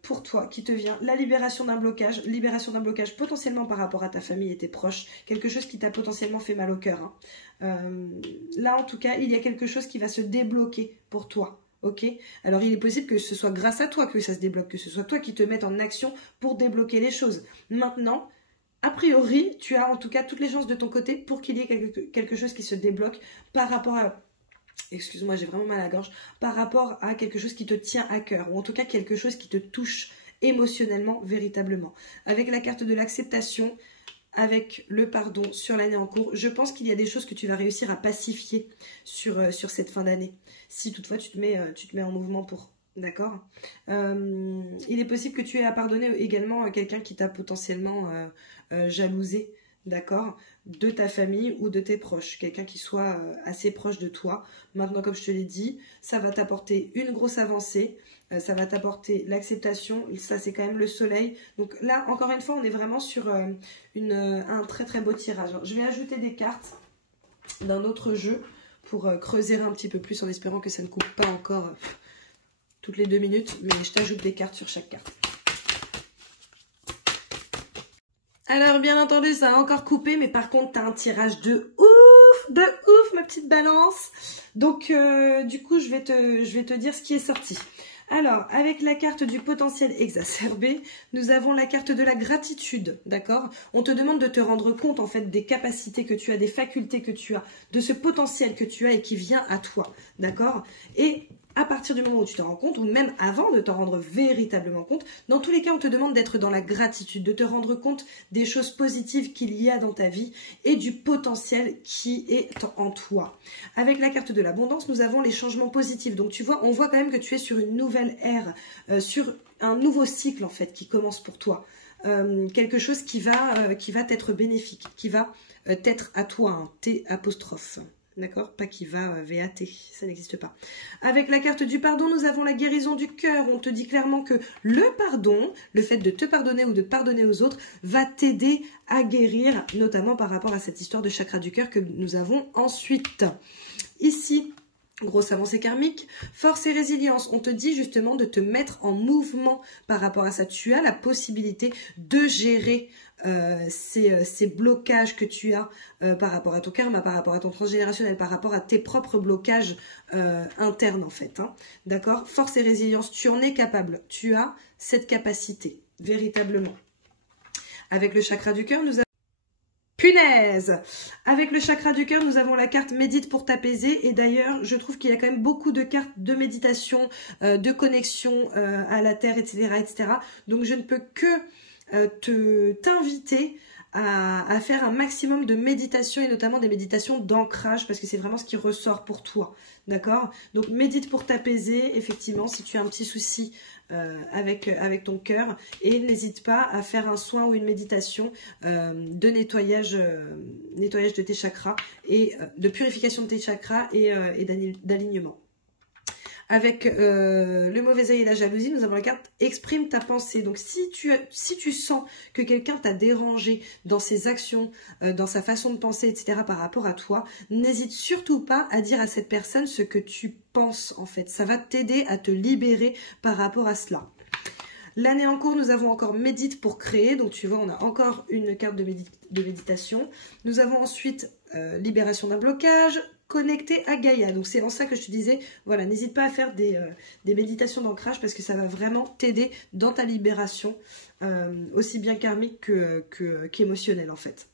pour toi qui te vient, la libération d'un blocage potentiellement par rapport à ta famille et tes proches, quelque chose qui t'a potentiellement fait mal au cœur. Hein. Là en tout cas, il y a quelque chose qui va se débloquer pour toi. Ok? Alors il est possible que ce soit grâce à toi que ça se débloque, que ce soit toi qui te mettes en action pour débloquer les choses. Maintenant, a priori, tu as en tout cas toutes les chances de ton côté pour qu'il y ait quelque chose qui se débloque par rapport à... Excuse-moi, j'ai vraiment mal à la gorge. Par rapport à quelque chose qui te tient à cœur, ou en tout cas quelque chose qui te touche émotionnellement, véritablement. Avec la carte de l'acceptation, avec le pardon sur l'année en cours, je pense qu'il y a des choses que tu vas réussir à pacifier sur cette fin d'année. Si toutefois tu te mets en mouvement pour... D'accord. Il est possible que tu aies à pardonner également quelqu'un qui t'a potentiellement jalousé, d'accord, de ta famille ou de tes proches, quelqu'un qui soit assez proche de toi. Maintenant, comme je te l'ai dit, ça va t'apporter une grosse avancée, ça va t'apporter l'acceptation, ça c'est quand même le soleil. Donc là, encore une fois, on est vraiment sur un très très beau tirage. Je vais ajouter des cartes d'un autre jeu pour creuser un petit peu plus en espérant que ça ne coupe pas encore toutes les 2 minutes, mais je t'ajoute des cartes sur chaque carte. Alors, bien entendu, ça a encore coupé, mais par contre, tu as un tirage de ouf, ma petite balance. Donc, du coup, je vais te dire ce qui est sorti. Alors, avec la carte du potentiel exacerbé, nous avons la carte de la gratitude, d'accord? On te demande de te rendre compte, en fait, des capacités que tu as, des facultés que tu as, de ce potentiel que tu as et qui vient à toi, d'accord? Et à partir du moment où tu te rends compte, ou même avant de t'en rendre véritablement compte, dans tous les cas, on te demande d'être dans la gratitude, de te rendre compte des choses positives qu'il y a dans ta vie et du potentiel qui est en toi. Avec la carte de l'abondance, nous avons les changements positifs. Donc tu vois, on voit quand même que tu es sur une nouvelle ère, sur un nouveau cycle en fait qui commence pour toi. Quelque chose qui va t'être bénéfique, qui va t'être à toi, un T apostrophe. D'accord? Pas qui va VAT, ça n'existe pas. Avec la carte du pardon, nous avons la guérison du cœur. On te dit clairement que le pardon, le fait de te pardonner ou de pardonner aux autres, va t'aider à guérir, notamment par rapport à cette histoire de chakra du cœur que nous avons ensuite. Ici, grosse avancée karmique, force et résilience. On te dit justement de te mettre en mouvement par rapport à ça. Tu as la possibilité de gérer ces blocages que tu as par rapport à ton karma, par rapport à ton transgénérationnel, par rapport à tes propres blocages internes en fait. Hein. D'accord? Force et résilience, tu en es capable. Tu as cette capacité, véritablement. Avec le chakra du cœur, nous avons... Punaise! Avec le chakra du cœur, nous avons la carte médite pour t'apaiser. Et d'ailleurs, je trouve qu'il y a quand même beaucoup de cartes de méditation, de connexion à la terre, etc., etc. Donc, je ne peux que t'inviter à faire un maximum de méditation et notamment des méditations d'ancrage parce que c'est vraiment ce qui ressort pour toi. D'accord? Donc, médite pour t'apaiser, effectivement, si tu as un petit souci avec ton cœur, et n'hésite pas à faire un soin ou une méditation de nettoyage de tes chakras et de purification de tes chakras et d'alignement. Avec le mauvais œil et la jalousie, nous avons la carte exprime ta pensée. Donc si tu sens que quelqu'un t'a dérangé dans ses actions, dans sa façon de penser, etc. par rapport à toi, n'hésite surtout pas à dire à cette personne ce que tu penses en fait. Ça va t'aider à te libérer par rapport à cela. L'année en cours, nous avons encore médite pour créer. Donc tu vois, on a encore une carte de méditation. Nous avons ensuite libération d'un blocage, connecté à Gaïa. Donc c'est en ça que je te disais, voilà, n'hésite pas à faire des méditations d'ancrage parce que ça va vraiment t'aider dans ta libération, aussi bien karmique qu'émotionnelle en fait.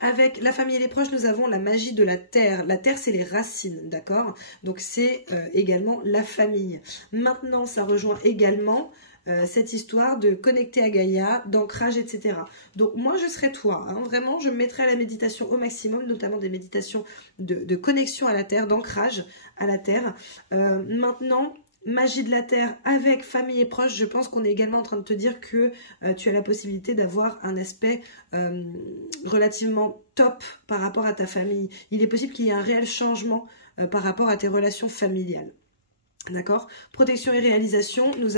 Avec la famille et les proches, nous avons la magie de la terre. La terre, c'est les racines, d'accord? Donc c'est également la famille. Maintenant, ça rejoint également cette histoire de connecter à Gaïa, d'ancrage, etc. Donc moi, je serais toi. Hein, vraiment, je me mettrais à la méditation au maximum, notamment des méditations de connexion à la terre, d'ancrage à la terre. Maintenant, magie de la terre avec famille et proches, je pense qu'on est également en train de te dire que tu as la possibilité d'avoir un aspect relativement top par rapport à ta famille. Il est possible qu'il y ait un réel changement par rapport à tes relations familiales. D'accord? Protection et réalisation, nous avons...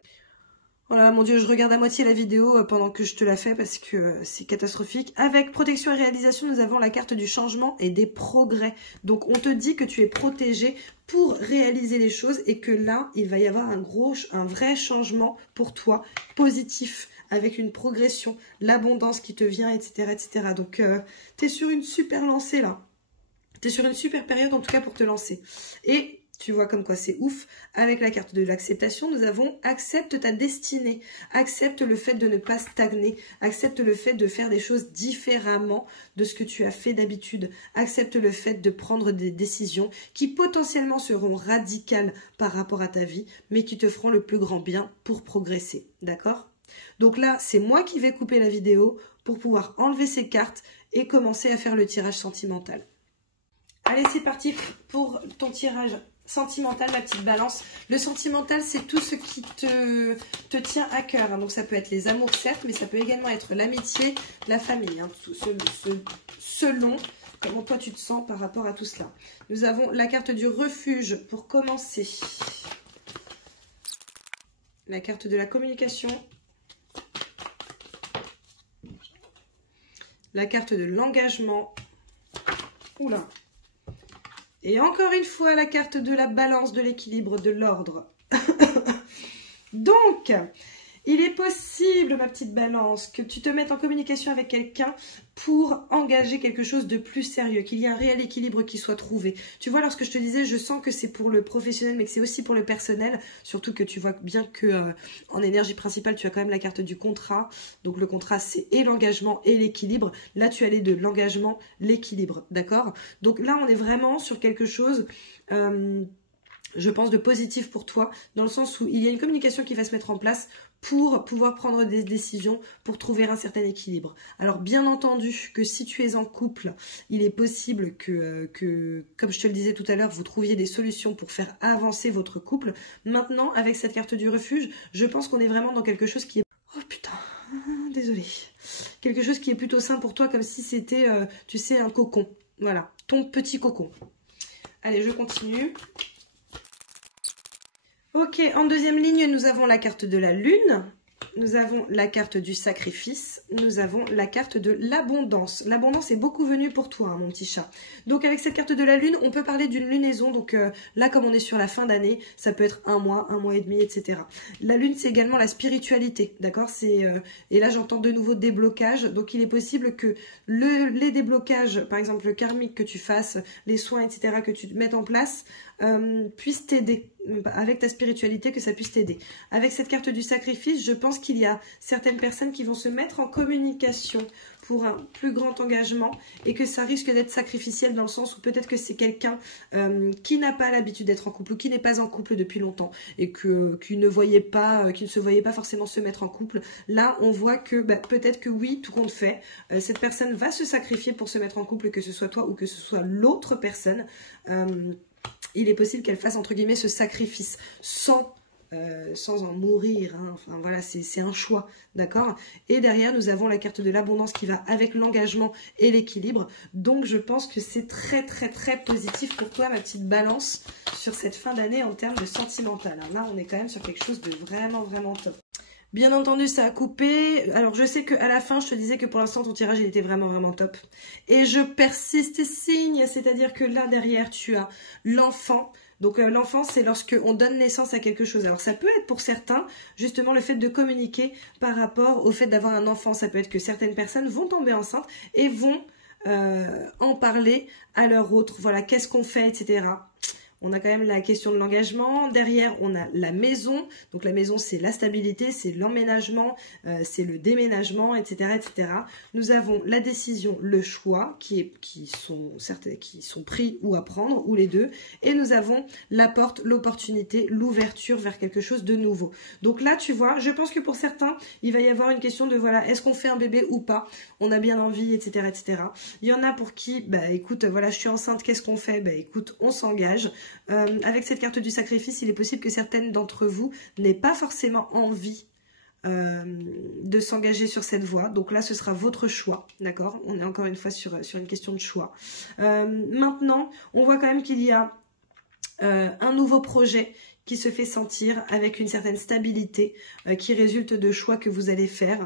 Oh là, mon Dieu, je regarde à moitié la vidéo pendant que je te la fais parce que c'est catastrophique. Avec protection et réalisation, nous avons la carte du changement et des progrès. Donc, on te dit que tu es protégé pour réaliser les choses et que là, il va y avoir un vrai changement pour toi, positif, avec une progression, l'abondance qui te vient, etc. etc. Donc, tu es sur une super lancée là. Tu es sur une super période en tout cas pour te lancer. Et... tu vois comme quoi c'est ouf. Avec la carte de l'acceptation, nous avons accepte ta destinée. Accepte le fait de ne pas stagner. Accepte le fait de faire des choses différemment de ce que tu as fait d'habitude. Accepte le fait de prendre des décisions qui potentiellement seront radicales par rapport à ta vie, mais qui te feront le plus grand bien pour progresser. D'accord ? Donc là, c'est moi qui vais couper la vidéo pour pouvoir enlever ces cartes et commencer à faire le tirage sentimental. Allez, c'est parti pour ton tirage sentimental, ma petite balance. Le sentimental, c'est tout ce qui te tient à cœur. Hein. Donc, ça peut être les amours, certes, mais ça peut également être l'amitié, la famille. Hein. Selon comment toi, tu te sens par rapport à tout cela. Nous avons la carte du refuge pour commencer. La carte de la communication. La carte de l'engagement. Oula. Et encore une fois, la carte de la balance, de l'équilibre, de l'ordre. Donc, il est possible, ma petite balance, que tu te mettes en communication avec quelqu'un pour engager quelque chose de plus sérieux, qu'il y ait un réel équilibre qui soit trouvé. Tu vois, lorsque je te disais, je sens que c'est pour le professionnel, mais que c'est aussi pour le personnel, surtout que tu vois bien que en énergie principale, tu as quand même la carte du contrat. Donc, le contrat, c'est et l'engagement et l'équilibre. Là, tu as les deux, l'engagement, l'équilibre, d'accord? Donc là, on est vraiment sur quelque chose... je pense de positif pour toi, dans le sens où il y a une communication qui va se mettre en place pour pouvoir prendre des décisions, pour trouver un certain équilibre. Alors bien entendu que si tu es en couple, il est possible que comme je te le disais tout à l'heure, vous trouviez des solutions pour faire avancer votre couple. Maintenant, avec cette carte du refuge, je pense qu'on est vraiment dans quelque chose qui est... Oh putain, désolée. Quelque chose qui est plutôt sain pour toi, comme si c'était, tu sais, un cocon. Voilà, ton petit cocon. Allez, je continue. Ok, en deuxième ligne, nous avons la carte de la lune, nous avons la carte du sacrifice, nous avons la carte de l'abondance. L'abondance est beaucoup venue pour toi, hein, mon petit chat. Donc avec cette carte de la lune, on peut parler d'une lunaison. Donc là, comme on est sur la fin d'année, ça peut être un mois et demi, etc. La lune, c'est également la spiritualité, d'accord? Et là, j'entends de nouveau déblocage. Donc il est possible que les déblocages, par exemple le karmique que tu fasses, les soins, etc., que tu mettes en place, puissent t'aider. Avec ta spiritualité, que ça puisse t'aider. Avec cette carte du sacrifice, je pense qu'il y a certaines personnes qui vont se mettre en communication pour un plus grand engagement et que ça risque d'être sacrificiel dans le sens où peut-être que c'est quelqu'un qui n'a pas l'habitude d'être en couple ou qui n'est pas en couple depuis longtemps et qui ne se voyait pas forcément se mettre en couple. Là, on voit que peut-être que oui, tout compte fait, cette personne va se sacrifier pour se mettre en couple, que ce soit toi ou que ce soit l'autre personne. Il est possible qu'elle fasse, entre guillemets, ce sacrifice sans en mourir. Hein. Enfin, voilà, c'est un choix, d'accord? Et derrière, nous avons la carte de l'abondance qui va avec l'engagement et l'équilibre. Donc, je pense que c'est très, très, très positif pour toi, ma petite balance, sur cette fin d'année en termes de sentimental. Alors là, on est quand même sur quelque chose de vraiment, vraiment top. Bien entendu, ça a coupé. Alors, je sais qu'à la fin, je te disais que pour l'instant, ton tirage, il était vraiment, vraiment top. Et je persiste et signe, c'est-à-dire que là, derrière, tu as l'enfant. Donc, l'enfant, c'est lorsque on donne naissance à quelque chose. Alors, ça peut être pour certains, justement, le fait de communiquer par rapport au fait d'avoir un enfant. Ça peut être que certaines personnes vont tomber enceintes et vont en parler à leur autre. Voilà, qu'est-ce qu'on fait, etc. On a quand même la question de l'engagement. Derrière, on a la maison. Donc, la maison, c'est la stabilité, c'est l'emménagement, c'est le déménagement, etc., etc. Nous avons la décision, le choix, qui sont pris ou à prendre, ou les deux. Et nous avons la porte, l'opportunité, l'ouverture vers quelque chose de nouveau. Donc là, tu vois, je pense que pour certains, il va y avoir une question de, voilà, est-ce qu'on fait un bébé ou pas? On a bien envie, etc., etc. Il y en a pour qui, écoute, voilà, je suis enceinte, qu'est-ce qu'on fait? Écoute, on s'engage. avec cette carte du sacrifice, il est possible que certaines d'entre vous n'aient pas forcément envie de s'engager sur cette voie. Donc là, ce sera votre choix, d'accord? On est encore une fois sur une question de choix. Maintenant, on voit quand même qu'il y a un nouveau projet qui se fait sentir avec une certaine stabilité qui résulte de choix que vous allez faire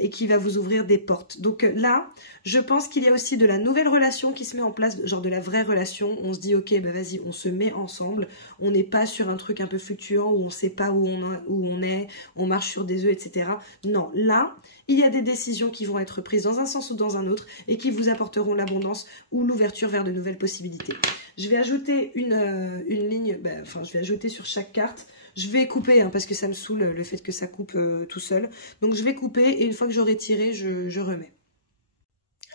et qui va vous ouvrir des portes. Donc là, je pense qu'il y a aussi de la nouvelle relation qui se met en place, genre de la vraie relation. On se dit, ok, bah vas-y, on se met ensemble. On n'est pas sur un truc un peu fluctuant où on ne sait pas où on est, on marche sur des œufs, etc. Non, là, il y a des décisions qui vont être prises dans un sens ou dans un autre et qui vous apporteront l'abondance ou l'ouverture vers de nouvelles possibilités. Je vais ajouter une ligne, je vais ajouter sur chaque carte. Je vais couper parce que ça me saoule le fait que ça coupe tout seul. Donc je vais couper et une fois que j'aurai tiré, je remets.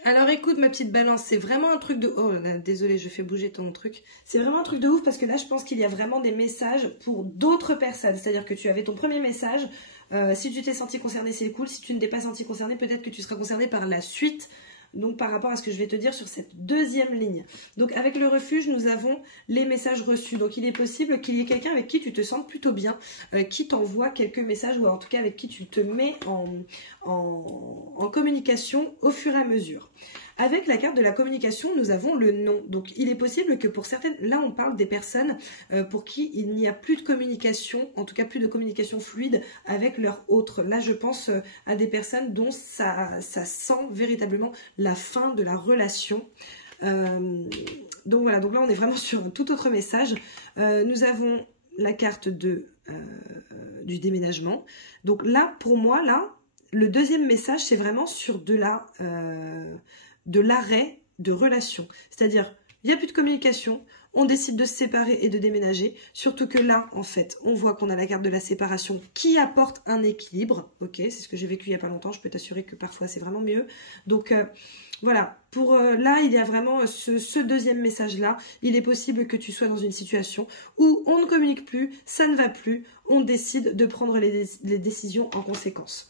Alors écoute ma petite balance, c'est vraiment un truc de... Oh là, désolée, je fais bouger ton truc. C'est vraiment un truc de ouf parce que là je pense qu'il y a vraiment des messages pour d'autres personnes. C'est-à-dire que tu avais ton premier message, si tu t'es senti concerné c'est cool, si tu ne t'es pas senti concerné peut-être que tu seras concerné par la suite. Donc par rapport à ce que je vais te dire sur cette deuxième ligne. Donc avec le refuge, nous avons les messages reçus. Donc il est possible qu'il y ait quelqu'un avec qui tu te sentes plutôt bien, qui t'envoie quelques messages ou en tout cas avec qui tu te mets en communication au fur et à mesure. Avec la carte de la communication, nous avons le nom. Donc il est possible que pour certaines, là on parle des personnes pour qui il n'y a plus de communication, en tout cas plus de communication fluide avec leur autre. Là je pense à des personnes dont ça sent véritablement la fin de la relation. Donc voilà, donc là on est vraiment sur un tout autre message. Nous avons la carte du déménagement. Donc là, pour moi, là, le deuxième message, c'est vraiment sur de l'arrêt de relation. C'est-à-dire, il n'y a plus de communication, on décide de se séparer et de déménager. Surtout que là, en fait, on voit qu'on a la carte de la séparation qui apporte un équilibre. Ok, c'est ce que j'ai vécu il n'y a pas longtemps, je peux t'assurer que parfois c'est vraiment mieux. Donc voilà, pour là, il y a vraiment ce deuxième message-là. Il est possible que tu sois dans une situation où on ne communique plus, ça ne va plus, on décide de prendre les décisions en conséquence.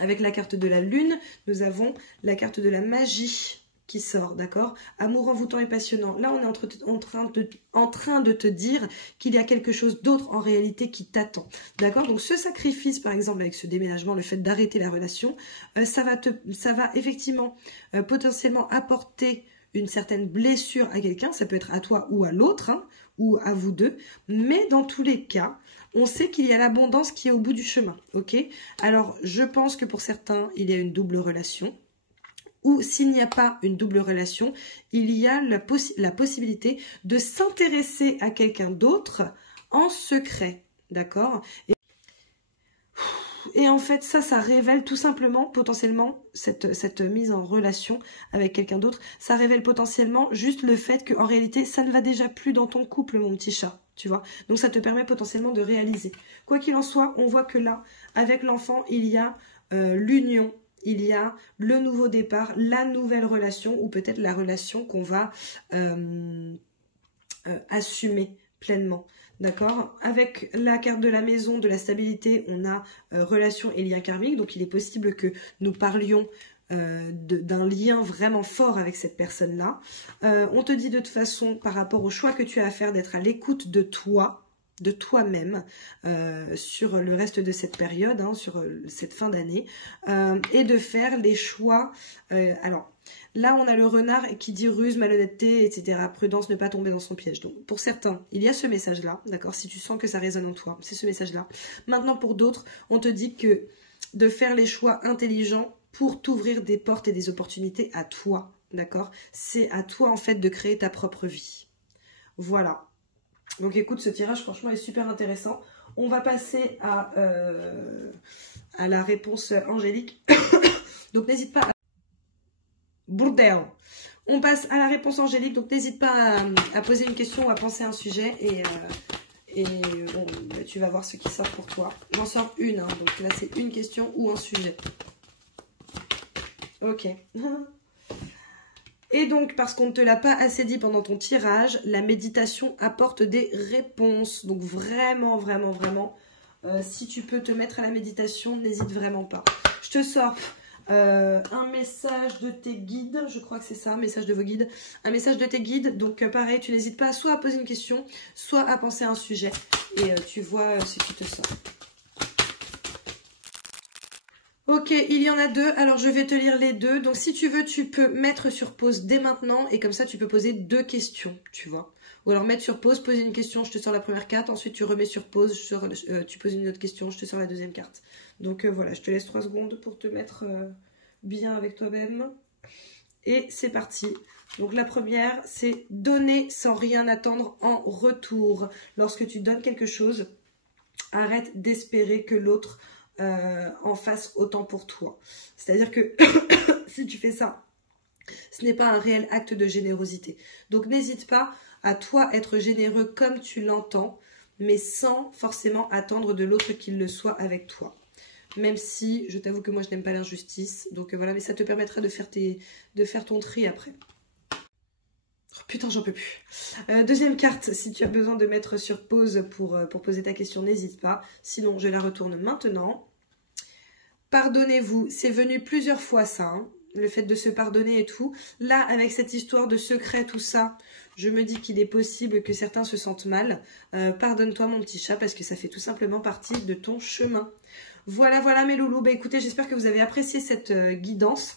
Avec la carte de la lune, nous avons la carte de la magie qui sort, d'accord? Amour envoûtant et passionnant. Là, on est en train de te dire qu'il y a quelque chose d'autre en réalité qui t'attend, d'accord? Donc, ce sacrifice, par exemple, avec ce déménagement, le fait d'arrêter la relation, ça va effectivement potentiellement apporter une certaine blessure à quelqu'un. Ça peut être à toi ou à l'autre, hein, ou à vous deux. Mais dans tous les cas, on sait qu'il y a l'abondance qui est au bout du chemin, ok? Alors, je pense que pour certains, il y a une double relation. Ou s'il n'y a pas une double relation, il y a la possibilité de s'intéresser à quelqu'un d'autre en secret, d'accord? Et en fait, ça révèle tout simplement, potentiellement, cette mise en relation avec quelqu'un d'autre, ça révèle potentiellement juste le fait qu'en réalité, ça ne va déjà plus dans ton couple, mon petit chat, tu vois. Donc ça te permet potentiellement de réaliser. Quoi qu'il en soit, on voit que là, avec l'enfant, il y a l'union, il y a le nouveau départ, la nouvelle relation, ou peut-être la relation qu'on va assumer pleinement. D'accord? Avec la carte de la maison, de la stabilité, on a relation et lien karmique. Donc il est possible que nous parlions d'un lien vraiment fort avec cette personne-là. On te dit de toute façon, par rapport au choix que tu as à faire, d'être à l'écoute de toi, de toi-même, sur le reste de cette période, hein, sur cette fin d'année, et de faire les choix. Alors, là, on a le renard qui dit ruse, malhonnêteté, etc. Prudence, ne pas tomber dans son piège. Donc, pour certains, il y a ce message-là, d'accord? Si tu sens que ça résonne en toi, c'est ce message-là. Maintenant, pour d'autres, on te dit que de faire les choix intelligents pour t'ouvrir des portes et des opportunités à toi, d'accord? C'est à toi, en fait, de créer ta propre vie. Voilà. Donc, écoute, ce tirage, franchement, est super intéressant. On va passer à la réponse angélique. Donc, n'hésite pas à... Bourdel. On passe à la réponse angélique, donc n'hésite pas à poser une question ou à penser à un sujet et bon, bah, tu vas voir ce qui sort pour toi. J'en sors une, hein, donc là c'est une question ou un sujet. Ok. Et donc, parce qu'on ne te l'a pas assez dit pendant ton tirage, la méditation apporte des réponses. Donc vraiment, vraiment, vraiment, si tu peux te mettre à la méditation, n'hésite vraiment pas. Je te sors un message de tes guides, je crois que c'est ça, un message de vos guides, un message de tes guides. Donc pareil, tu n'hésites pas soit à poser une question, soit à penser à un sujet et tu vois ce qui te sort. Ok, il y en a deux, alors je vais te lire les deux. Donc si tu veux, tu peux mettre sur pause dès maintenant et comme ça tu peux poser deux questions, tu vois. Ou alors mettre sur pause, poser une question, je te sors la première carte, ensuite tu remets sur pause, tu poses une autre question, je te sors la deuxième carte. Donc voilà, je te laisse 3 secondes pour te mettre bien avec toi-même. Et c'est parti. Donc la première, c'est donner sans rien attendre en retour. Lorsque tu donnes quelque chose, arrête d'espérer que l'autre en fasse autant pour toi. C'est-à-dire que si tu fais ça, ce n'est pas un réel acte de générosité. Donc n'hésite pas à toi être généreux comme tu l'entends, mais sans forcément attendre de l'autre qu'il le soit avec toi. Même si, je t'avoue que moi je n'aime pas l'injustice, donc voilà, mais ça te permettra de faire ton tri après. Oh, putain, j'en peux plus. Deuxième carte, si tu as besoin de mettre sur pause pour poser ta question, n'hésite pas. Sinon, je la retourne maintenant. Pardonnez-vous, c'est venu plusieurs fois ça, hein, le fait de se pardonner et tout. Là, avec cette histoire de secret, tout ça, je me dis qu'il est possible que certains se sentent mal. Pardonne-toi mon petit chat parce que ça fait tout simplement partie de ton chemin. Voilà, voilà mes loulous. Bah écoutez, j'espère que vous avez apprécié cette guidance.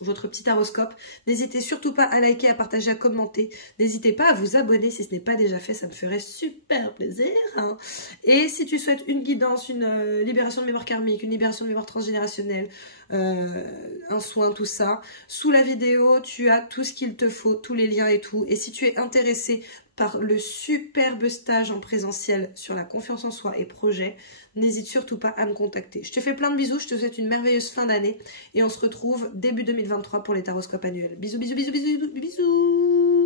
Votre petit taroscope. N'hésitez surtout pas à liker, à partager, à commenter. N'hésitez pas à vous abonner si ce n'est pas déjà fait, ça me ferait super plaisir. Hein. Et si tu souhaites une guidance, une libération de mémoire karmique, une libération de mémoire transgénérationnelle, un soin, tout ça, sous la vidéo, tu as tout ce qu'il te faut, tous les liens et tout. Et si tu es intéressé par le superbe stage en présentiel sur la confiance en soi et projet, n'hésite surtout pas à me contacter. Je te fais plein de bisous, je te souhaite une merveilleuse fin d'année et on se retrouve début 2023 pour les taroscopes annuels. Bisous, bisous, bisous, bisous, bisous.